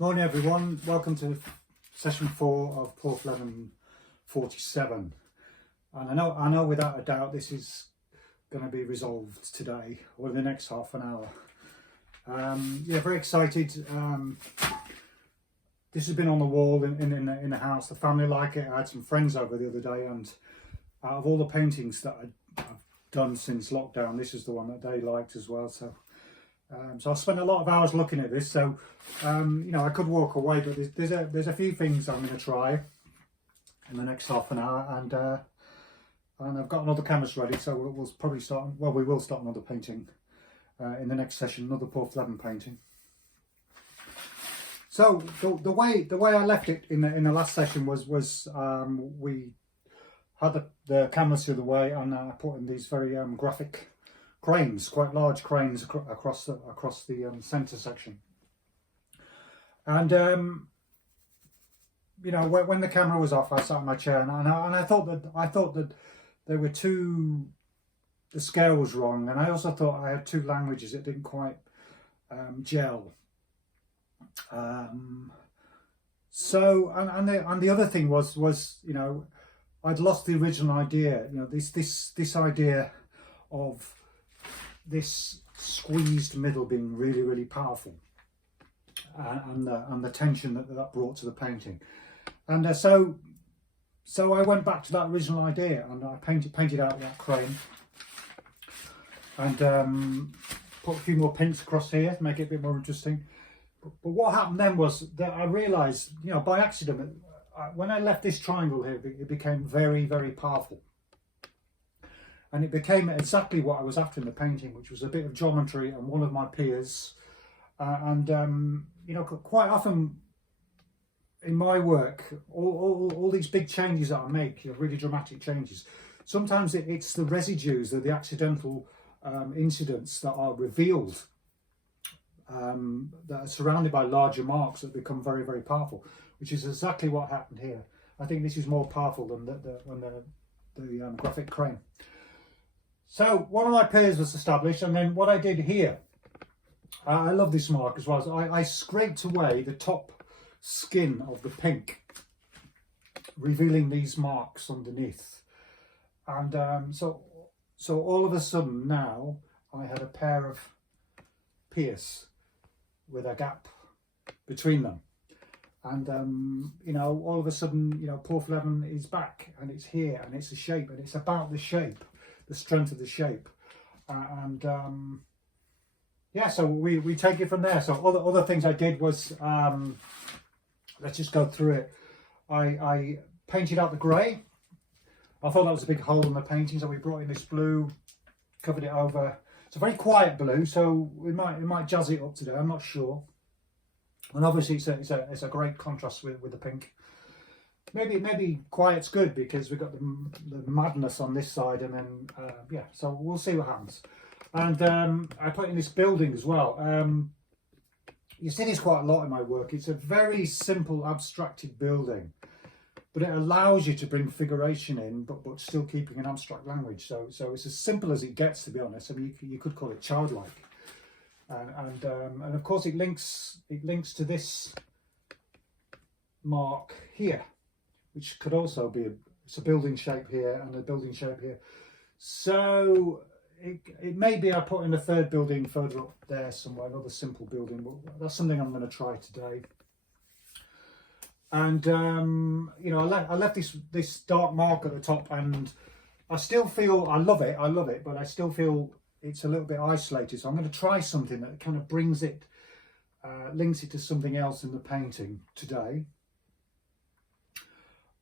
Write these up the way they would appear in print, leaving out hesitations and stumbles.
Morning everyone, welcome to session 4 of Porthleven 47. And I know without a doubt this is going to be resolved today or in the next half an hour. Yeah, very excited. This has been on the wall in the house. The family like it. I had some friends over the other day, and out of all the paintings that I've done since lockdown, this is the one that they liked as well. So I spent a lot of hours looking at this. So you know, I could walk away, but there's a few things I'm going to try in the next half an hour, and I've got another canvas ready, so we'll probably start. Well, we will start another painting in the next session, another Porthleven painting. So the way I left it in the last session was we had the canvas the other way, and I put in these very graphic cranes, quite large cranes across the centre section. And you know, when the camera was off, I sat in my chair and I thought that there were the scale was wrong, and I also thought I had two languages that didn't quite gel. So the other thing was you know, I'd lost the original idea. You know, this idea of this squeezed middle being really powerful, and the tension that brought to the painting. And so I went back to that original idea, and I painted out that crane, and put a few more pins across here to make it a bit more interesting. But what happened then was that I realised, you know, by accident, when I left this triangle here, it became very powerful. And it became exactly what I was after in the painting, which was a bit of geometry and one of my peers. You know, quite often in my work, all these big changes that I make, you know, really dramatic changes, sometimes it's the residues, the accidental incidents that are revealed, that are surrounded by larger marks that become very powerful, which is exactly what happened here. I think this is more powerful than the graphic crane. So one of my pairs was established, and then what I did here, I love this mark as well. I scraped away the top skin of the pink, revealing these marks underneath. And so all of a sudden now I had a pair of piers with a gap between them. And you know, all of a sudden, you know, Porthleven is back, and it's here, and it's a shape, and it's about the shape, the strength of the shape. Yeah, so we take it from there. So other things I did was, let's just go through it. I painted out the grey. I thought that was a big hole in the painting, so we brought in this blue, covered it over. It's a very quiet blue, so it might jazz it up today, I'm not sure. And obviously it's a great contrast with the pink. Maybe quiet's good, because we've got the madness on this side, and then yeah, so we'll see what happens. And I put in this building as well. You see this quite a lot in my work. It's a very simple abstracted building, but it allows you to bring figuration in, but still keeping an abstract language. So it's as simple as it gets, to be honest. I mean, you could call it childlike. And of course it links to this mark here, which could also be it's a building shape here and a building shape here. So it may be I put in a third building further up there somewhere, another simple building, but that's something I'm going to try today. And you know, I left this dark mark at the top, and I still feel I love it, but I still feel it's a little bit isolated. So I'm going to try something that kind of brings it, links it to something else in the painting today.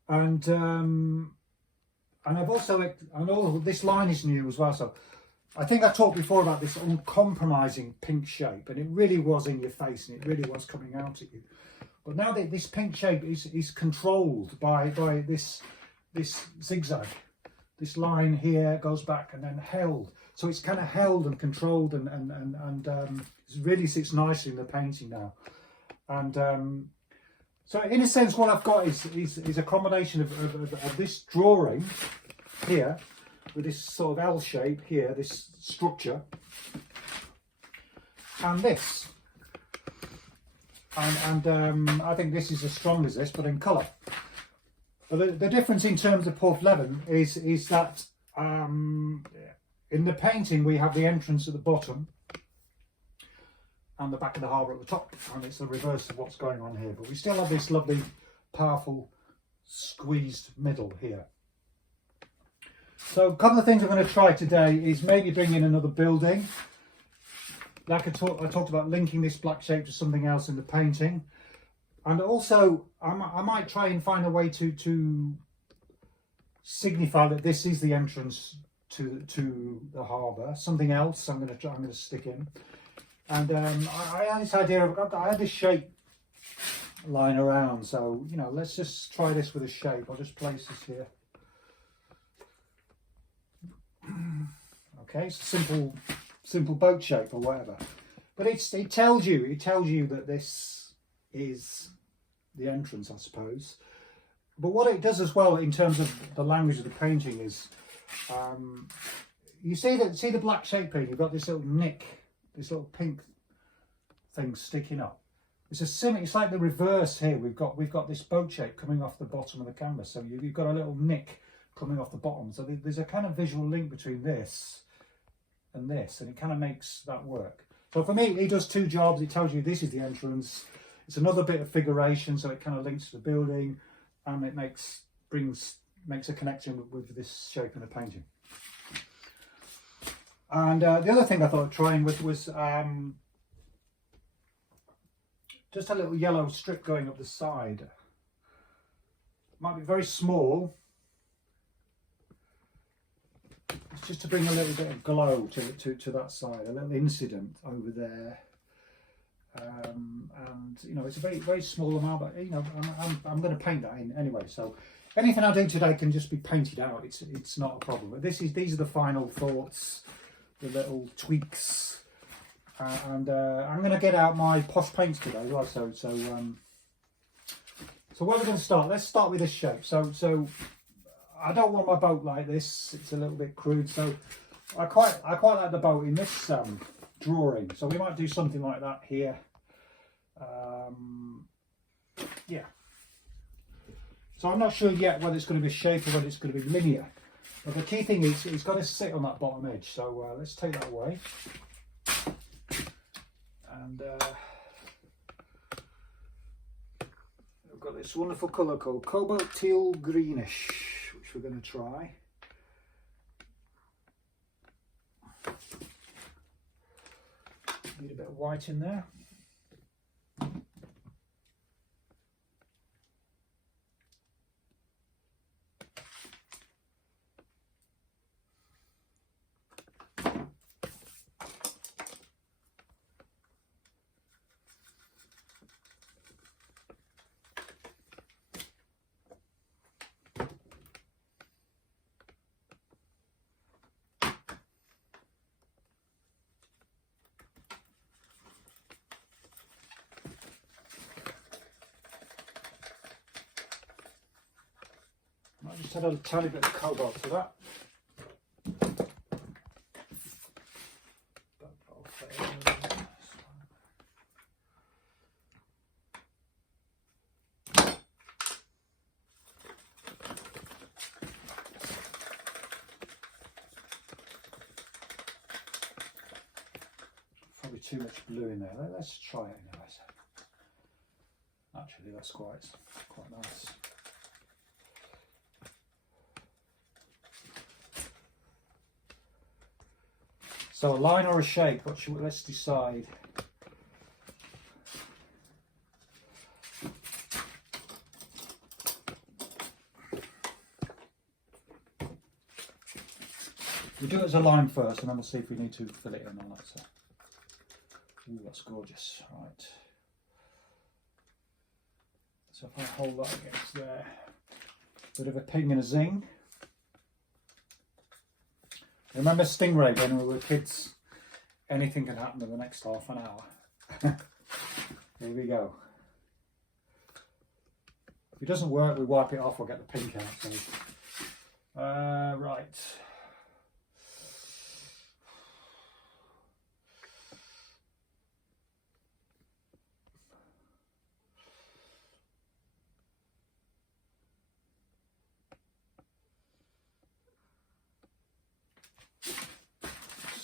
And I've also, and all this line is new as well. So I think I talked before about this uncompromising pink shape, and it really was in your face, and it really was coming out at you. But now that this pink shape is controlled by this zigzag, this line here goes back and then held. So it's kind of held and controlled, and it really sits nicely in the painting now. And so in a sense, what I've got is a combination of this drawing here, with this sort of L shape here, this structure, and this. and I think this is as strong as this, but in colour. But the difference in terms of Porthleven is that in the painting we have the entrance at the bottom and the back of the harbour at the top, and it's the reverse of what's going on here. But we still have this lovely, powerful, squeezed middle here. So a couple of things I'm going to try today is maybe bring in another building. Like I talked about linking this black shape to something else in the painting. And also I might try and find a way to signify that this is the entrance to the harbour. Something else I'm going to stick in. And I had this idea of, I had this shape lying around, so you know, let's just try this with a shape. I'll just place this here. Okay, it's a simple boat shape or whatever, but it tells you that this is the entrance, I suppose. But what it does as well in terms of the language of the painting is, you see the black shape here. You've got this little nick, this little pink thing sticking up. It's like the reverse here. We've got this boat shape coming off the bottom of the canvas. So you've got a little nick coming off the bottom. So there's a kind of visual link between this, and it kind of makes that work. So for me, it does two jobs. It tells you this is the entrance. It's another bit of figuration, so it kind of links to the building, and it makes a connection with this shape in the painting. And the other thing I thought of trying with was just a little yellow strip going up the side. Might be very small. It's just to bring a little bit of glow to that side, a little incident over there. And you know, it's a very small amount, but you know, I'm going to paint that in anyway. So anything I do today can just be painted out. It's not a problem. But these are the final thoughts, the little tweaks, and I'm going to get out my posh paints today. Right, so where are we going to start? Let's start with this shape. So I don't want my boat like this. It's a little bit crude. So I quite like the boat in this drawing. So we might do something like that here. Yeah. So I'm not sure yet whether it's going to be a shape or whether it's going to be linear. But the key thing is it's got to sit on that bottom edge. So let's take that away. And we've got this wonderful colour called Cobalt Teal Greenish, which we're going to try. Need a bit of white in there. I just add a tiny bit of cobalt to that. Probably too much blue in there. Let's try it anyway. Actually, that's quite nice. So a line or a shape, let's decide. We'll do it as a line first and then we'll see if we need to fill it in on that side. Ooh, that's gorgeous. Right. So if I hold that against there, bit of a ping and a zing. Remember Stingray when we were kids? Anything can happen in the next half an hour. Here we go. If it doesn't work, we wipe it off, we'll get the pink out. So. Right.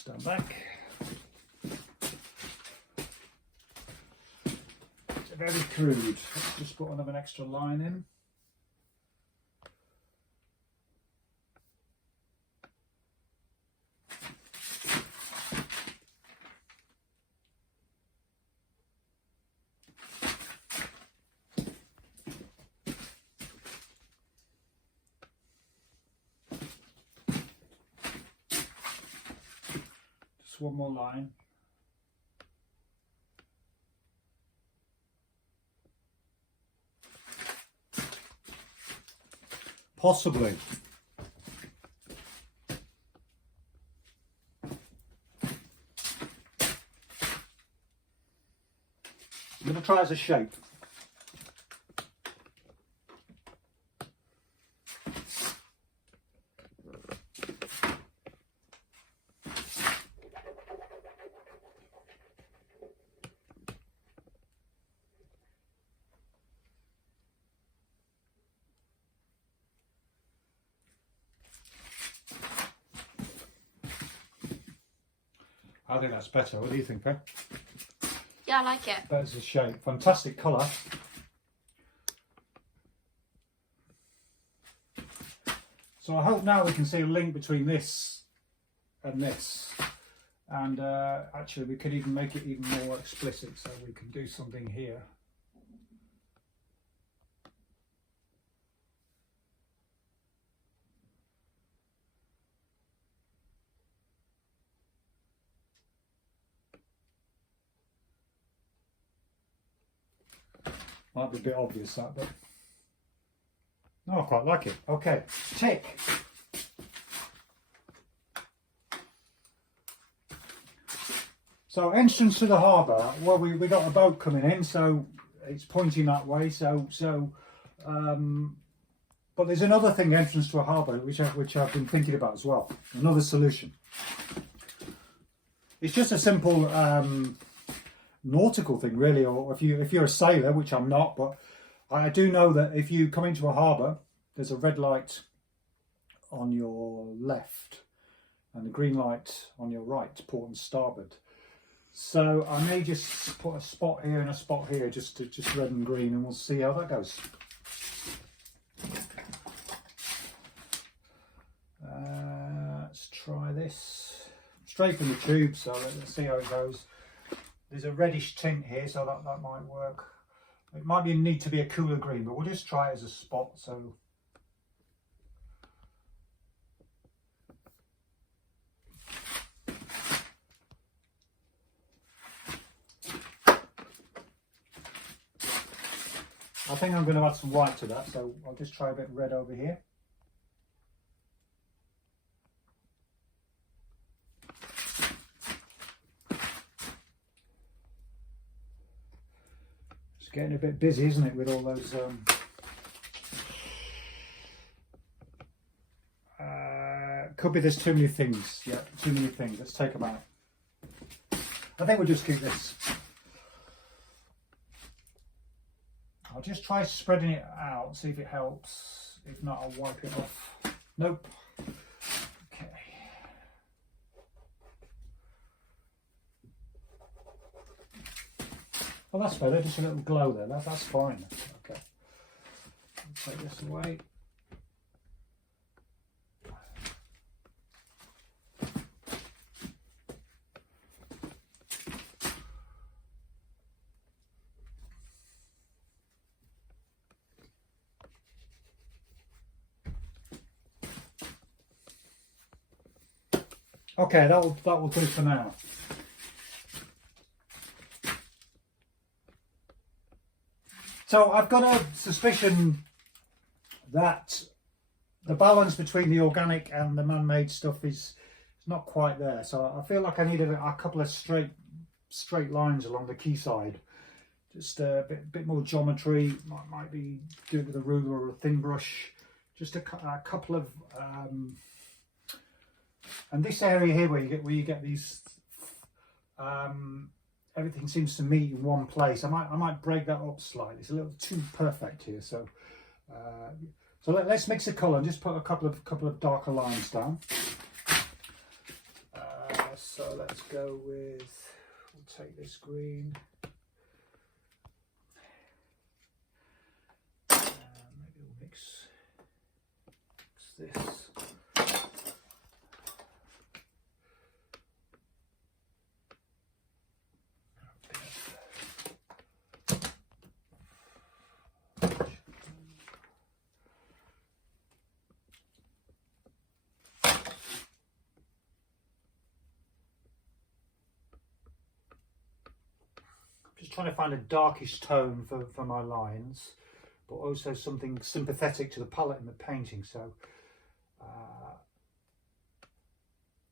stand back. It's very crude. Let's just put another extra line in. Just one more line. Possibly. I'm going to try as a shape. I think that's better. What do you think, Peg? Yeah, I like it. That's a shape. Fantastic colour. So I hope now we can see a link between this and this. And actually we could even make it even more explicit, so we can do something here. Might be a bit obvious that, but no, I quite like it. Okay, tick. So entrance to the harbour. Well, we got a boat coming in, so it's pointing that way. But there's another thing, entrance to a harbour, which I've been thinking about as well. Another solution. It's just a simple nautical thing, really, or if you're a sailor, which I'm not, but I do know that if you come into a harbour, there's a red light on your left and a green light on your right, port and starboard. So I may just put a spot here and a spot here, just red and green, and we'll see how that goes. Let's try this straight from the tube, so let's see how it goes. There's a reddish tint here, so that might work. It might need to be a cooler green, but we'll just try it as a spot. So I think I'm going to add some white to that, so I'll just try a bit of red over here. Getting a bit busy, isn't it, with all those could be there's too many things. Yeah, too many things. Let's take them out. I think we'll just keep this. I'll just try spreading it out, see if it helps. If not, I'll wipe it off. Nope. Okay. Well, that's better, just a little glow there, that's fine. Okay, I'll take this away. Okay, that will do for now. So I've got a suspicion that the balance between the organic and the man-made stuff is not quite there. So I feel like I need a couple of straight lines along the quayside. Just a bit more geometry. Might be do it with a ruler or a thin brush. Just a couple of and this area here where you get these everything seems to meet in one place. I might break that up slightly. It's a little too perfect here. So let's mix a colour and just put a couple of darker lines down. So let's go with, we'll take this green. Maybe we'll mix this. Just trying to find a darkish tone for my lines, but also something sympathetic to the palette in the painting. So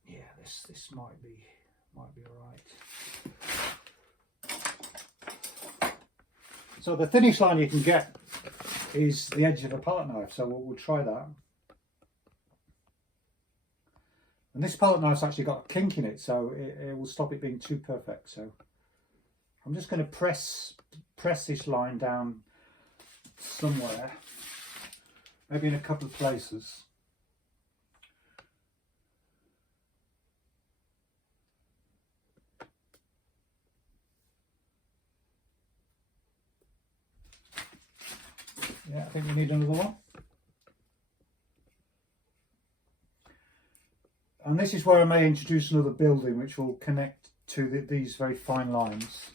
yeah, this might be all right. So the thinnest line you can get is the edge of a palette knife, so we'll try that. And this palette knife's actually got a kink in it, so it will stop it being too perfect. So I'm just going to press this line down somewhere, maybe in a couple of places. Yeah, I think we need another one. And this is where I may introduce another building which will connect to these very fine lines.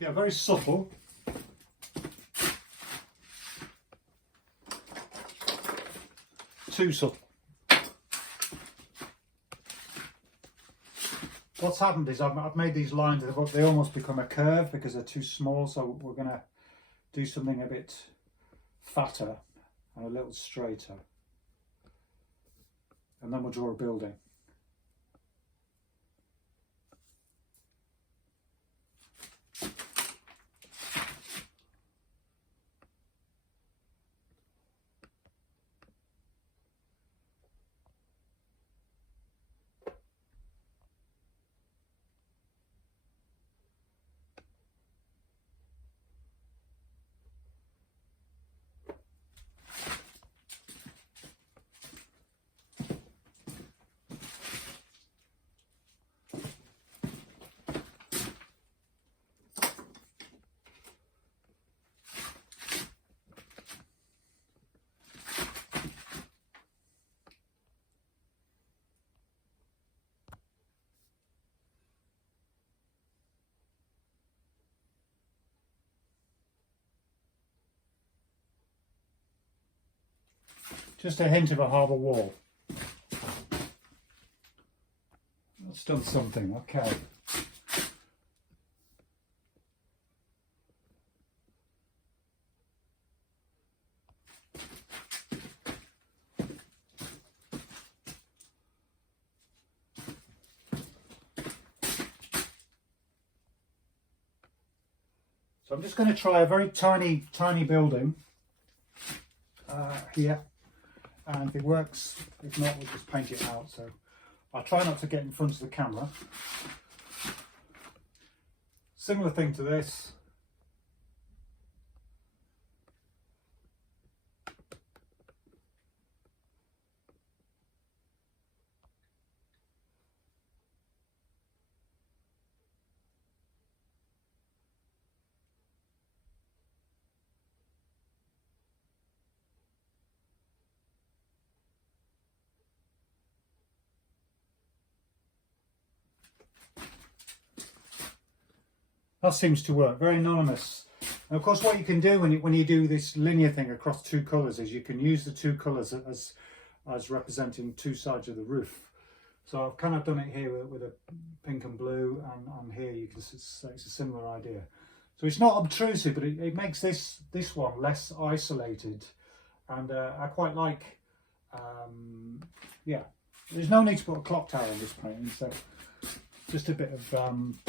Yeah, very subtle. Too subtle. What's happened is I've made these lines, they almost become a curve because they're too small, so we're going to do something a bit fatter and a little straighter. And then we'll draw a building. Just a hint of a harbour wall. That's done something, okay. So I'm just going to try a very tiny building here. And if it works, if not, we'll just paint it out. So I'll try not to get in front of the camera. Similar thing to this. That seems to work, very anonymous. And of course what you can do when you do this linear thing across two colours is you can use the two colours as representing two sides of the roof. So I've kind of done it here with a pink and blue, and here you can say it's a similar idea. So it's not obtrusive, but it makes this one less isolated, and I quite like, yeah, there's no need to put a clock tower in this painting, so just a bit of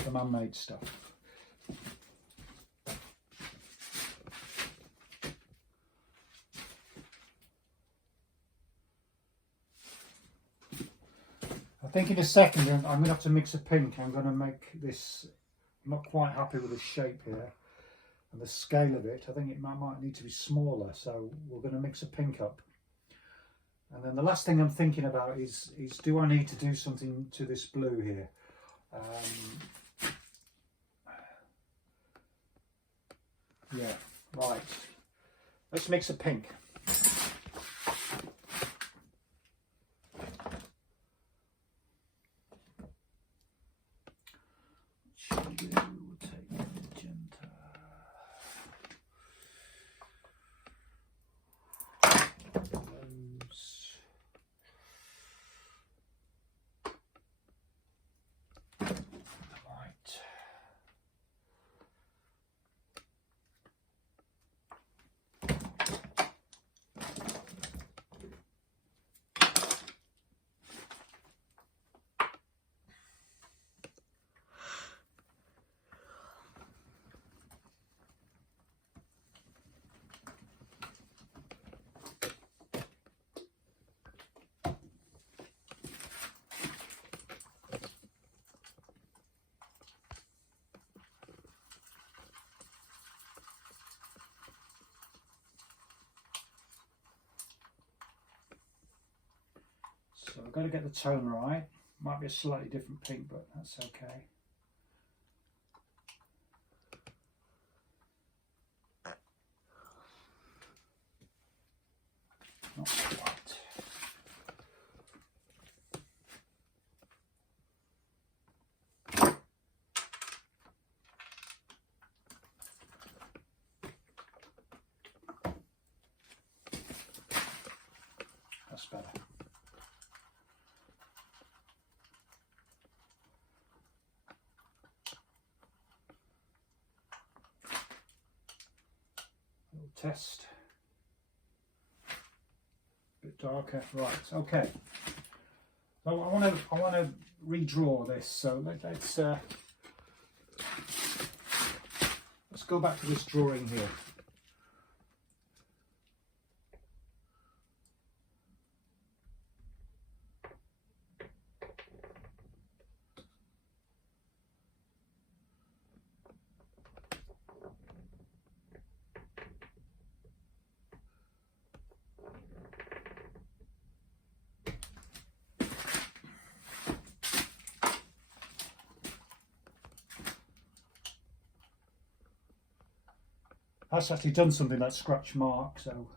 the man-made stuff. think in a second I'm going to have to mix a pink. I'm going to make this, I'm not quite happy with the shape here and the scale of it. I think it might need to be smaller, so we're going to mix a pink up. And then the last thing I'm thinking about is do I need to do something to this blue here? Yeah, right. Let's mix a pink. Shall we do? We'll take magenta. Those. Right. So I've got to get the tone right. Might be a slightly different pink, but that's okay. Not quite. That's better. Little test. Bit darker, right? Okay. So I want to redraw this. So let's go back to this drawing here. That's actually done something, that scratch mark, so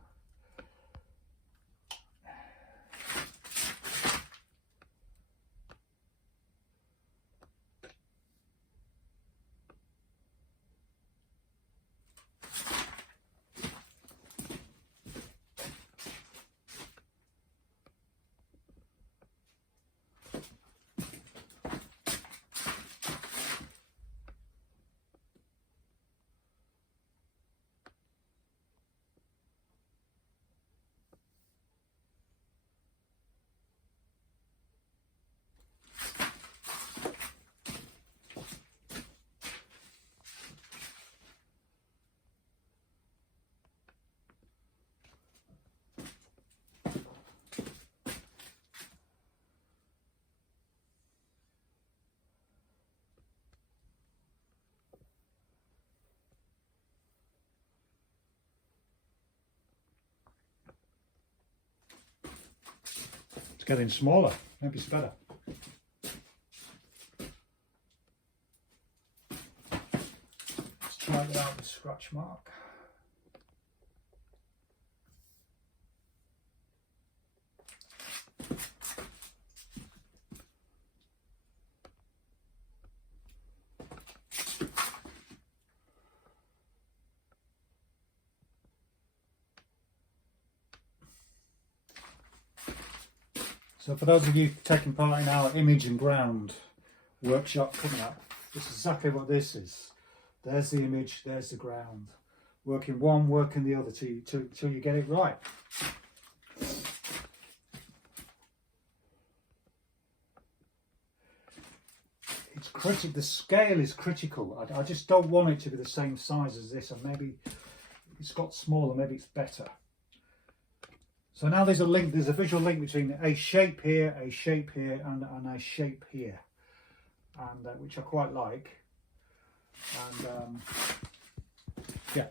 it's getting smaller. Maybe it's better. Let's try it without the scratch mark. So for those of you taking part in our image and ground workshop coming up, this is exactly what this is. There's the image, there's the ground. Working one, working the other till you get it right. It's critical. The scale is critical. I just don't want it to be the same size as this, and maybe it's got smaller, maybe it's better. So now there's a visual link between a shape here, and a shape here, and which I quite like. And yeah.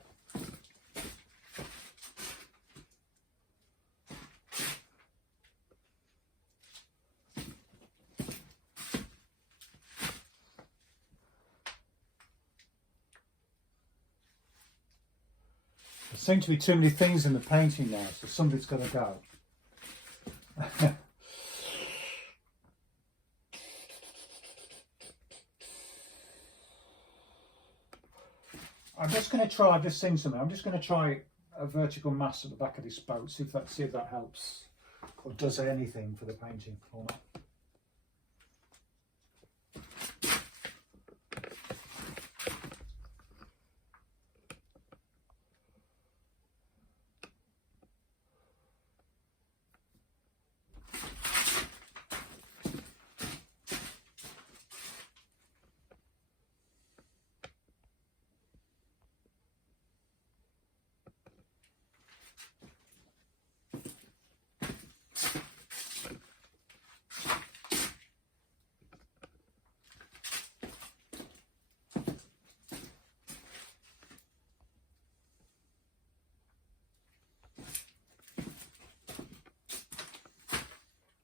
There seem to be too many things in the painting now, so somebody's got to go. I'm just going to try, I've just seen something, I'm just going to try a vertical mass at the back of this boat, see if that helps, or does anything for the painting or not.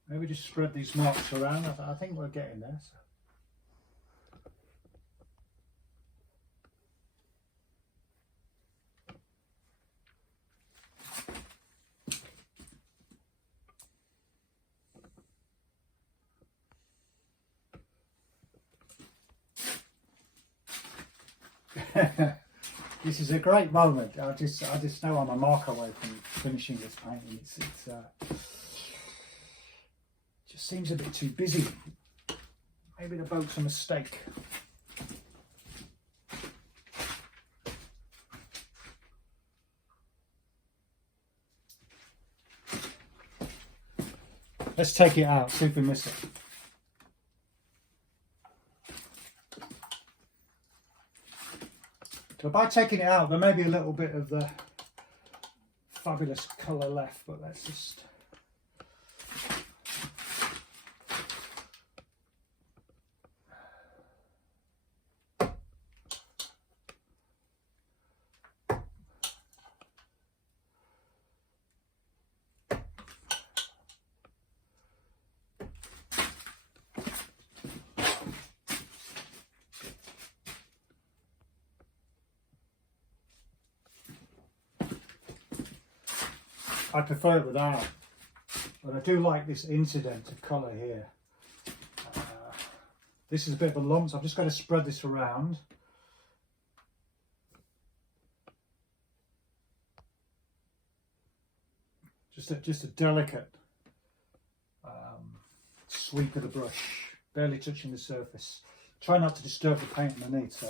Maybe just spread these marks around. I think we're getting there. So. This is a great moment. I just know I'm a mark away from finishing this painting. It just seems a bit too busy. Maybe the boat's a mistake. Let's take it out, see if we miss it. So by taking it out, there may be a little bit of the fabulous colour left, but let's just... I prefer it without, but I do like this incident of colour here. This is a bit of a lump, so I've just got to spread this around. Just a delicate sweep of the brush, barely touching the surface. Try not to disturb the paint underneath. So.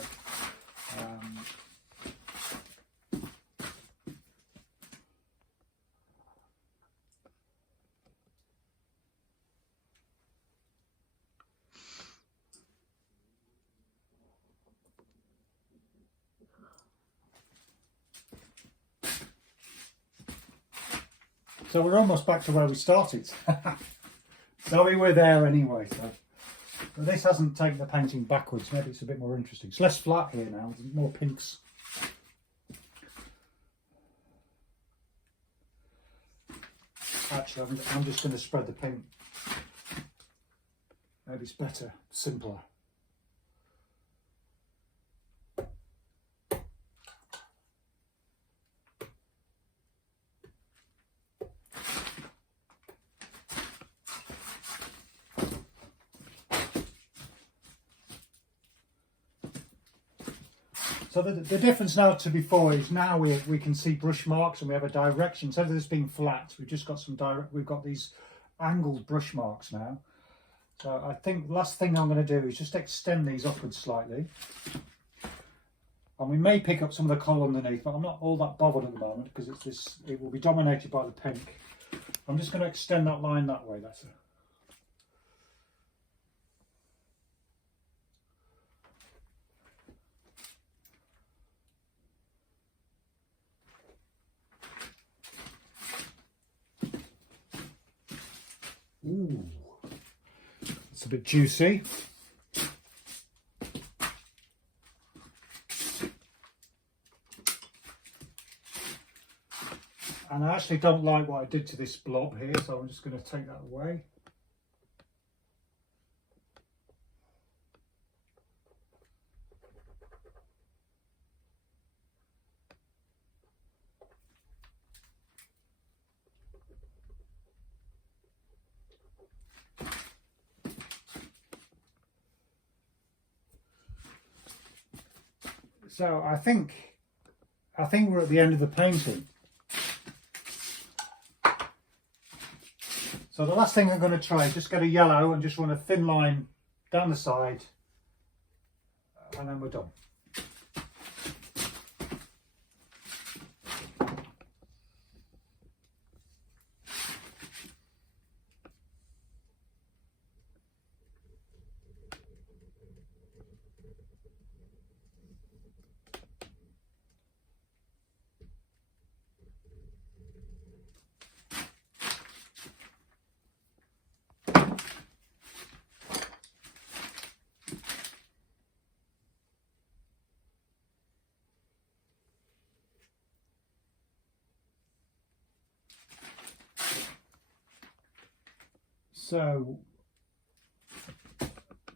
So we're almost back to where we started. So we were there anyway. So but this hasn't taken the painting backwards. Maybe it's a bit more interesting. It's less flat here now. There's more pinks. Actually, I'm just going to spread the paint. Maybe it's better, simpler. So the difference now to before is now we can see brush marks and we have a direction. Instead of this being flat, we've just got we've got these angled brush marks now. So I think the last thing I'm going to do is just extend these upwards slightly. And we may pick up some of the colour underneath, but I'm not all that bothered at the moment because it will be dominated by the pink. I'm just going to extend that line that way, that's it. Ooh, it's a bit juicy. And I actually don't like what I did to this blob here, so I'm just going to take that away. So I think we're at the end of the painting. So the last thing I'm going to try is just get a yellow and just run a thin line down the side, and then we're done. So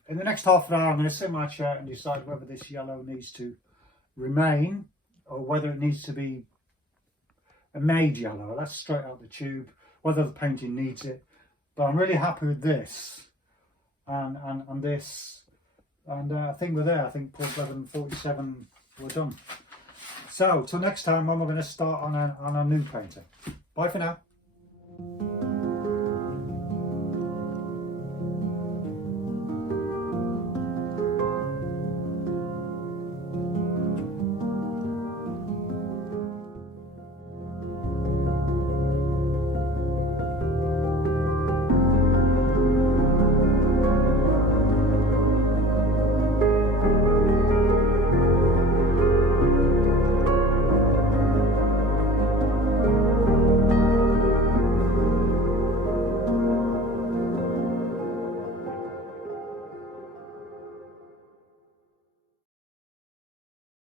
in the next half an hour, I'm going to sit in my chair and decide whether this yellow needs to remain or whether it needs to be a made yellow. That's straight out the tube, whether the painting needs it. But I'm really happy with this and this. And I think we're there. I think Porthleven 47, we're done. So till next time, I'm going to start on a new painter. Bye for now.